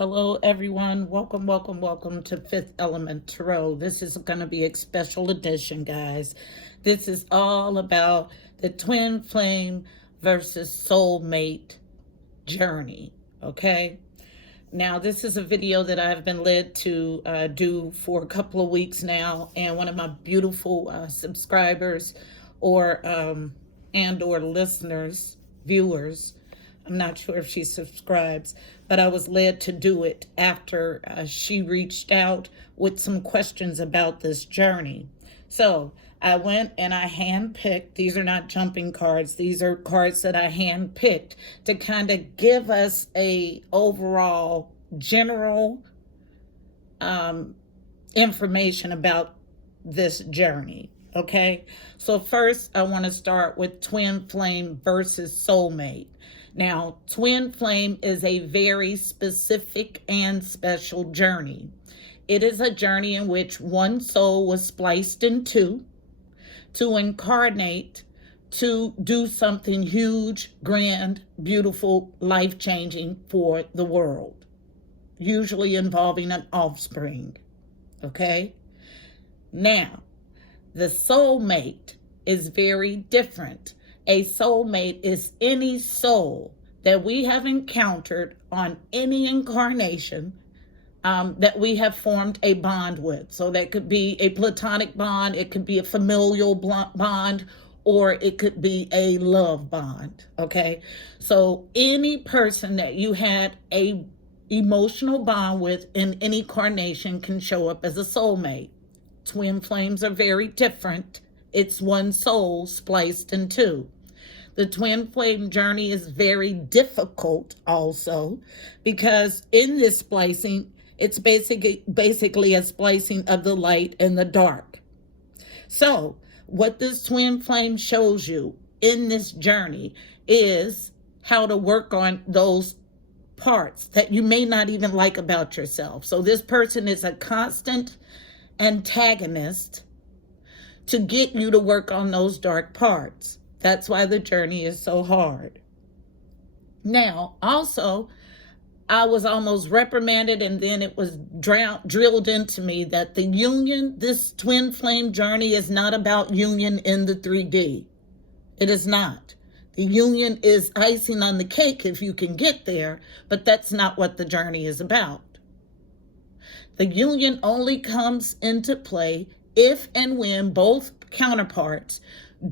Hello, everyone. Welcome to Fifth Element Tarot. This is going to be a special edition, guys. This is all about the twin flame versus soulmate journey, okay? Now, this is a video that I've been led to do for a couple of weeks now, and one of my beautiful subscribers or listeners, viewers, I'm not sure if she subscribes, but I was led to do it after she reached out with some questions about this journey. So I went and I handpicked. These are not jumping cards. These are cards that I handpicked to kind of give us a overall general information about this journey. Okay, so first I want to start with twin flame versus soulmate. Now, twin flame is a very specific and special journey. It is a journey in which one soul was spliced in two to incarnate, to do something huge, grand, beautiful, life-changing for the world, usually involving an offspring. Okay? Now, the soulmate is very different. A soulmate is any soul that we have encountered on any incarnation that we have formed a bond with. So that could be a platonic bond, it could be a familial bond, or it could be a love bond, okay? So any person that you had a emotional bond with in any incarnation can show up as a soulmate. Twin flames are very different. It's one soul spliced in two. The twin flame journey is very difficult also because in this splicing, it's basically a splicing of the light and the dark. So what this twin flame shows you in this journey is how to work on those parts that you may not even like about yourself. So this person is a constant antagonist to get you to work on those dark parts. That's why the journey is so hard. Now, also, I was almost reprimanded, and then it was drilled into me that the union, this twin flame journey, is not about union in the 3D. It is not. The union is icing on the cake if you can get there, but that's not what the journey is about. The union only comes into play if and when both counterparts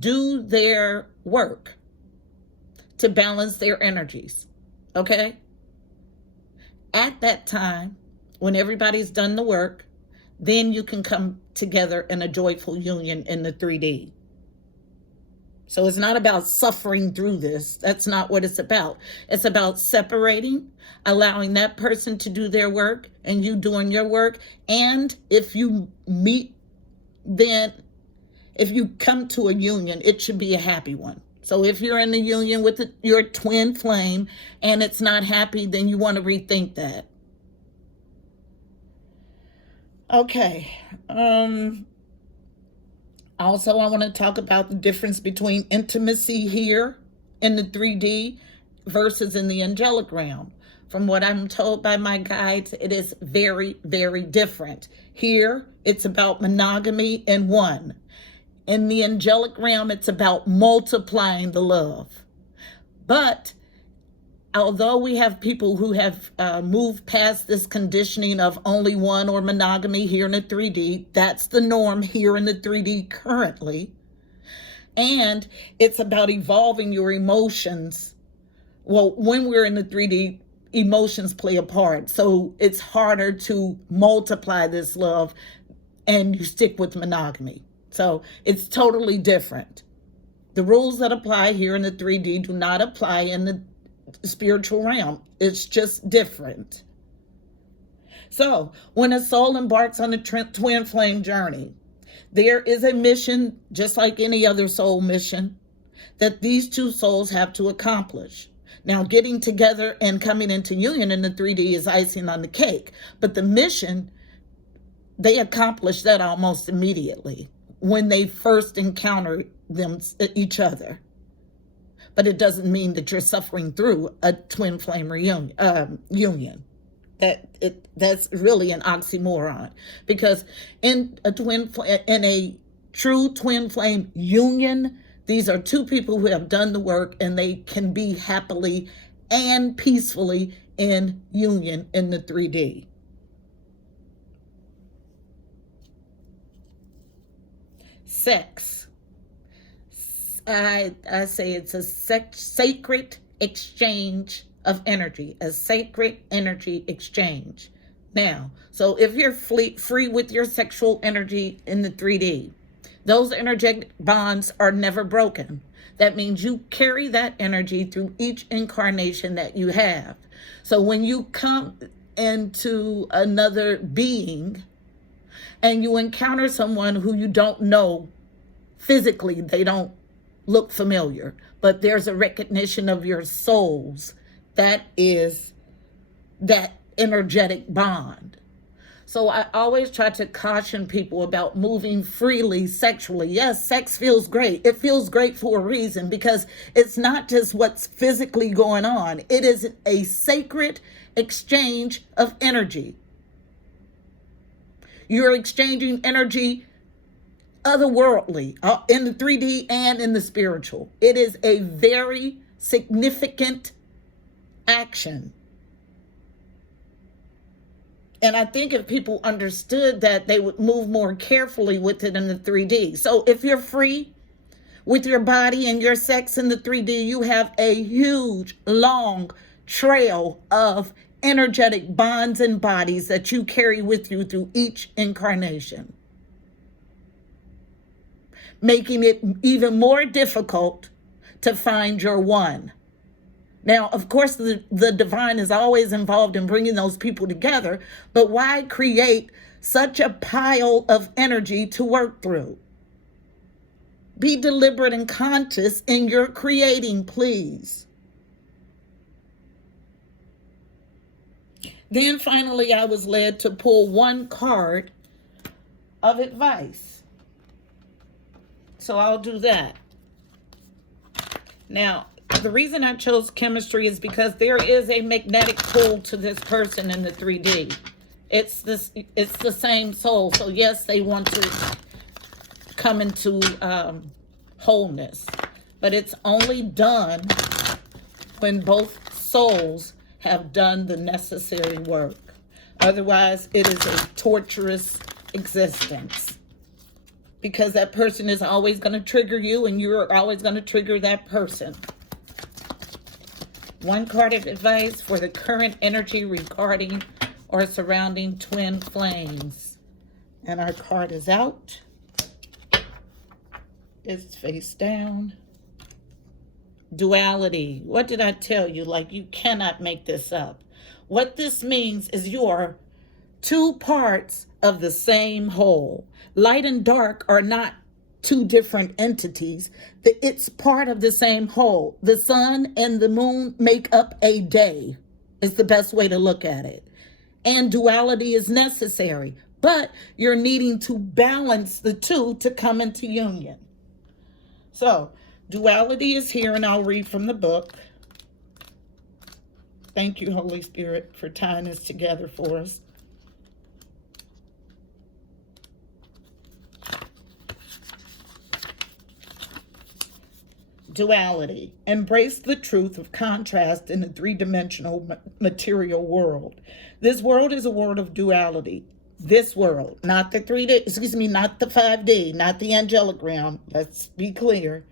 do their work to balance their energies, okay? At that time, when everybody's done the work, then you can come together in a joyful union in the 3D. So it's not about suffering through this. That's not what it's about. It's about separating, allowing that person to do their work and you doing your work. And if you meet, then if you come to a union, it should be a happy one. So if you're in the union with your twin flame and it's not happy, then you want to rethink that. Okay. Also, I want to talk about the difference between intimacy here in the 3D versus in the angelic realm. From what I'm told by my guides, it is very, very different. Here, it's about monogamy and one. In the angelic realm, it's about multiplying the love. But although we have people who have moved past this conditioning of only one or monogamy here in the 3D, that's the norm here in the 3D currently. And it's about evolving your emotions. Well, when we're in the 3D, emotions play a part. So it's harder to multiply this love and you stick with monogamy. So it's totally different. The rules that apply here in the 3D do not apply in the spiritual realm. It's just different. So when a soul embarks on the twin flame journey, there is a mission, just like any other soul mission, that these two souls have to accomplish. Now, getting together and coming into union in the 3D is icing on the cake, but the mission, they accomplish that almost immediately when they first encounter each other. But it doesn't mean that you're suffering through a twin flame union. That's really an oxymoron, because in a true twin flame union, these are two people who have done the work, and they can be happily and peacefully in union in the 3D. Sex. I say it's a sacred exchange of energy, a sacred energy exchange. Now, so if you're free with your sexual energy in the 3D, those energetic bonds are never broken. That means you carry that energy through each incarnation that you have. So when you come into another being and you encounter someone who you don't know physically, they don't look familiar, but there's a recognition of your souls. That is that energetic bond. So I always try to caution people about moving freely sexually. Yes, sex feels great. It feels great for a reason, because it's not just what's physically going on. It is a sacred exchange of energy. You're exchanging energy otherworldly, in the 3D and in the spiritual. It is a very significant action. And I think if people understood that, they would move more carefully with it in the 3D. So if you're free with your body and your sex in the 3D, you have a huge, long trail of energetic bonds and bodies that you carry with you through each incarnation, making it even more difficult to find your one. Now, of course, the divine is always involved in bringing those people together, but why create such a pile of energy to work through? Be deliberate and conscious in your creating, please. Then finally, I was led to pull one card of advice. So I'll do that. Now, the reason I chose chemistry is because there is a magnetic pull to this person in the 3D. It's the same soul. So yes, they want to come into wholeness, but it's only done when both souls have done the necessary work. Otherwise, it is a torturous existence, because that person is always going to trigger you, and you're always going to trigger that person. One card of advice for the current energy regarding or surrounding twin flames. And our card is out. It's face down. Duality. What did I tell you? Like, you cannot make this up. What this means is you are two parts of the same whole. Light and dark are not two different entities. It's part of the same whole. The sun and the moon make up a day, is the best way to look at it. And duality is necessary, but you're needing to balance the two to come into union. So duality is here, and I'll read from the book. Thank you, Holy Spirit, for tying this together for us. Duality. Embrace the truth of contrast in the three-dimensional material world. This world is a world of duality. This world, not the 3D, not the 5D, not the angelic realm. Let's be clear.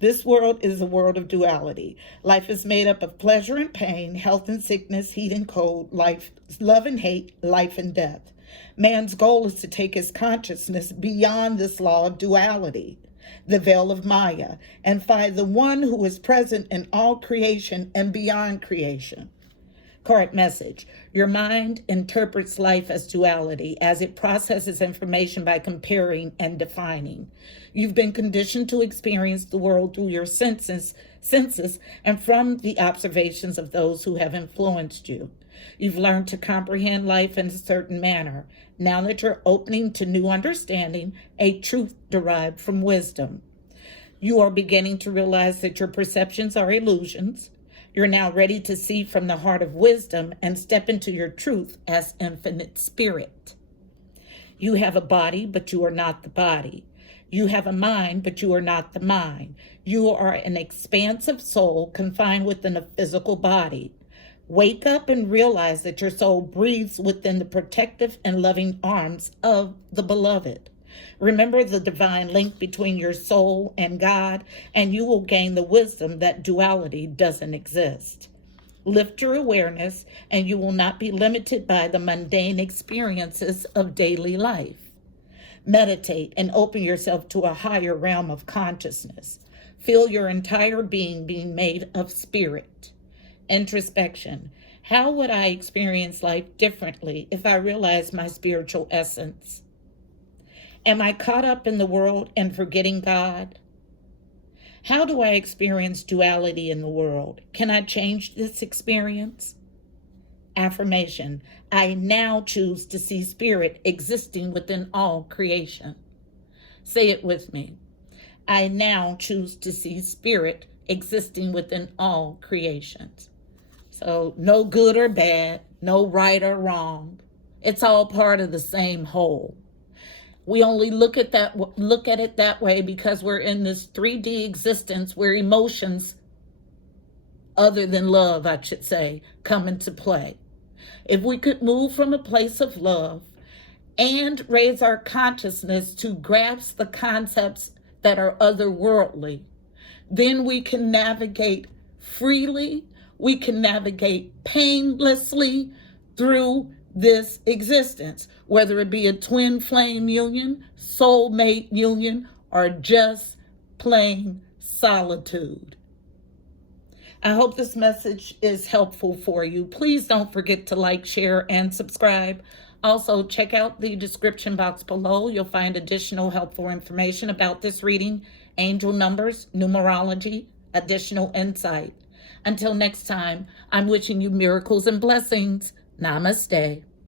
This world is a world of duality. Life is made up of pleasure and pain, health and sickness, heat and cold, life, love and hate, life and death. Man's goal is to take his consciousness beyond this law of duality, the veil of Maya, and find the one who is present in all creation and beyond creation. Card message. Your mind interprets life as duality as it processes information by comparing and defining. You've been conditioned to experience the world through your senses and from the observations of those who have influenced you. You've learned to comprehend life in a certain manner. Now that you're opening to new understanding, a truth derived from wisdom, you are beginning to realize that your perceptions are illusions. You're now ready to see from the heart of wisdom and step into your truth as infinite spirit. You have a body, but you are not the body. You have a mind, but you are not the mind. You are an expansive soul confined within a physical body. Wake up and realize that your soul breathes within the protective and loving arms of the beloved. Remember the divine link between your soul and God, and you will gain the wisdom that duality doesn't exist. Lift your awareness, and you will not be limited by the mundane experiences of daily life. Meditate and open yourself to a higher realm of consciousness. Feel your entire being made of spirit. Introspection. How would I experience life differently if I realized my spiritual essence? Am I caught up in the world and forgetting God? How do I experience duality in the world? Can I change this experience? Affirmation. I now choose to see spirit existing within all creation. Say it with me. I now choose to see spirit existing within all creations. So no good or bad, no right or wrong. It's all part of the same whole. We only look at it that way because we're in this 3D existence where emotions, other than love, I should say, come into play. If we could move from a place of love and raise our consciousness to grasp the concepts that are otherworldly, then we can navigate freely, we can navigate painlessly through this existence, whether it be a twin flame union, soulmate union, or just plain solitude. I hope this message is helpful for you. Please don't forget to like, share, and subscribe. Also, check out the description box below. You'll find additional helpful information about this reading, angel numbers, numerology, additional insight. Until next time, I'm wishing you miracles and blessings. Namaste.